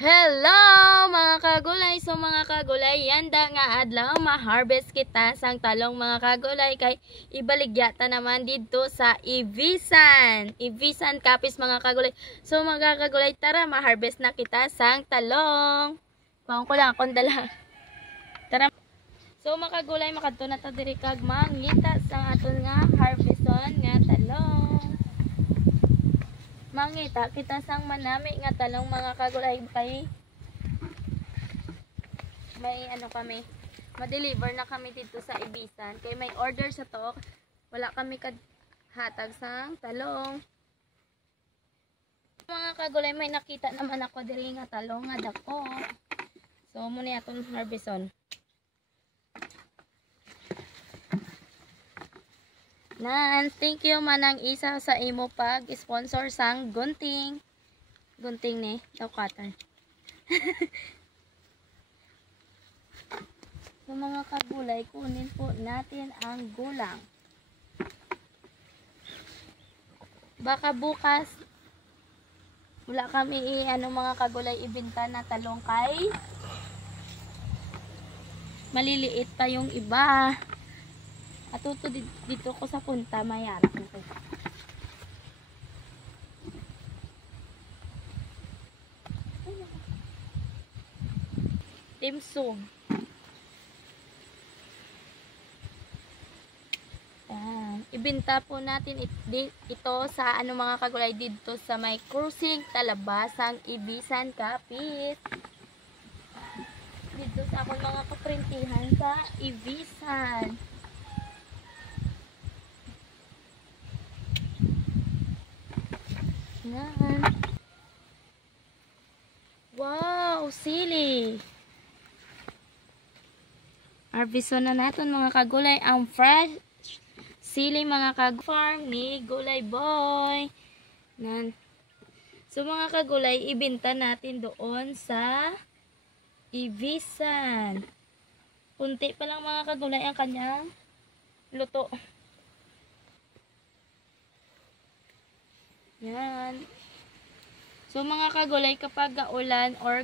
Hello mga kagulay. So mga kagulay, yanda nga adlaw ma-harvest kita sang talong mga kagulay kay ibaligyata naman dito sa Ibisan Kapis mga kagulay. So mga kagulay, tara ma-harvest na kita sang talong. Kuhaan ko lang akong dala. Tara. So mga kagulay, makadto na ta diri kag mangita sang aton nga harveston nga talong. Mangita kita sang manami nga talong mga kagulay kay may ano kami, ma-deliver na kami dito sa Ibisan kay may order sa to, wala kami hatag sang talong. Mga kagulay, may nakita naman ako diri nga talong nga dako. So muna atong harveston. Nan, thank you manang isa sa imo pag sponsor sang gunting. Gunting ni, daw cutter. So mga kagulay, kunin po natin ang gulang. Baka bukas wala kami mga kagulay ibenta na talong kay maliliit pa yung iba. Atuto dito ko sa punta mayara ko. Timsum. Ibenta po natin ito sa mga kagulay dito sa may cruising Talabasang Ibisan Kapis. Dito sa akong mga kaprintihan sa Ibisan. Yan. Wow, sili. Harveston na natin mga kagulay ang fresh sili mga farm ni Gulay Boy. Nan. So mga kagulay, ibenta natin doon sa Ibisan. Kunti pa lang mga kagulay ang kanyang luto. Yan. So mga kagulay, kapag ulan or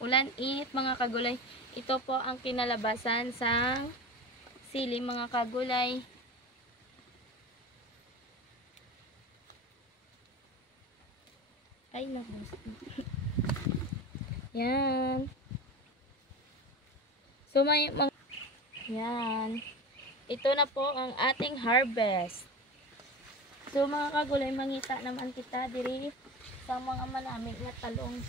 ulan-init mga kagulay, ito po ang kinalabasan sa sili mga kagulay. Ay, nabos. Yan. So may yan. Ito na po ang ating harvest. So mga kagulay, mangita naman kita diri sa mga manami nga talong.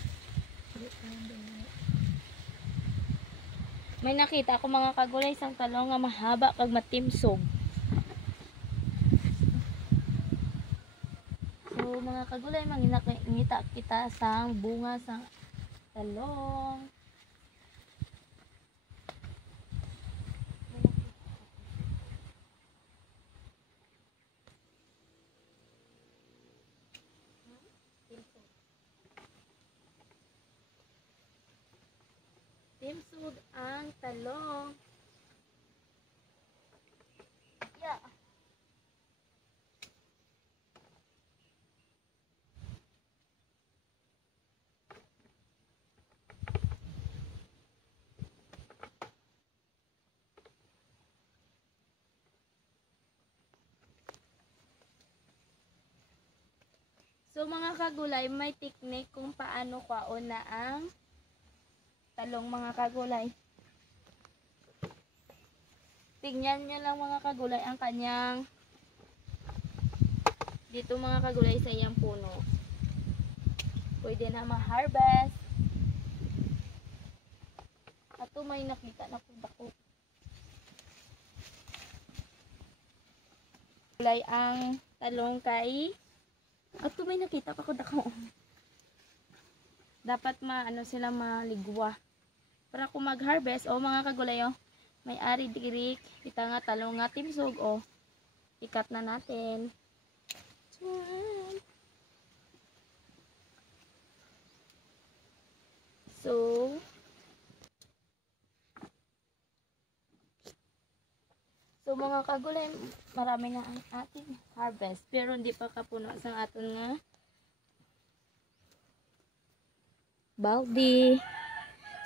May nakita ako mga kagulay sang talong nga mahaba kag matimsog. So mga kagulay, mangita kita sang bunga sang talong. Timsog ang talong. Yeah. So mga kagulay, may technique kung paano kwaon na ang talong mga kagulay. Tingnan nyo lang mga kagulay ang kanyang dito mga kagulay sa iyang puno. Pwede na ma-harvest. Ato may nakita na po dako. Gulay ang talong kay ato may nakita pa ko dako. Dapat sila maligwa. Para kung mag-harvest, mga kagulay, may ari diri, kita nga talong nga timsog, ikat na natin. So, mga kagulay, marami na ang ating harvest. Pero hindi pa kapuno sa aton nga baldi.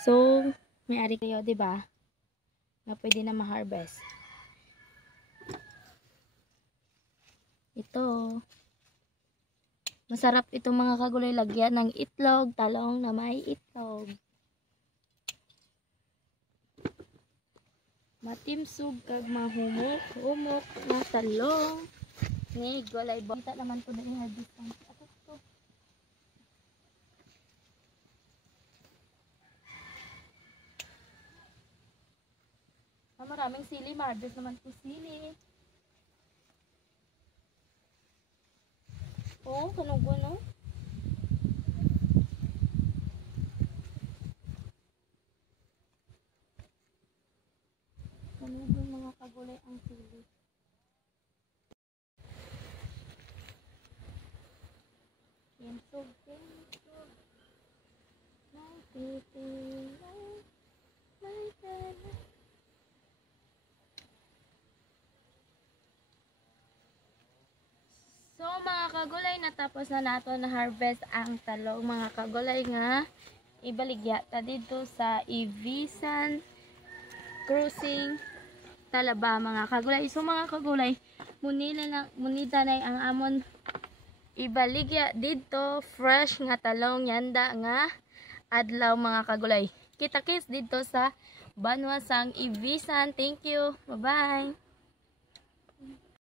So, may ari kayo, 'di ba? Na pwede na ma-harvest. Ito. Masarap itong mga kagulay, lagyan ng itlog, talong na may itlog. Matimsug kag mahumok-humok na talong. Ni gulay bo. Kita naman to dali harvest ang ato to. Maraming sili, harvest naman to sili. Oh, kanugo no? Kanugo mga kagulay ang sili. Kinsog. May titilaw. May tala. So mga kagulay, natapos na nato na harvest ang talong mga kagulay nga ibaligya ta dito sa Ivisan Crossing Talaba mga kagulay. So mga kagulay, munida na ang amon ibaligya dito fresh nga talong yanda nga adlaw mga kagulay. Kita-kits dito sa Banwasang Ivisan. Thank you. Bye-bye.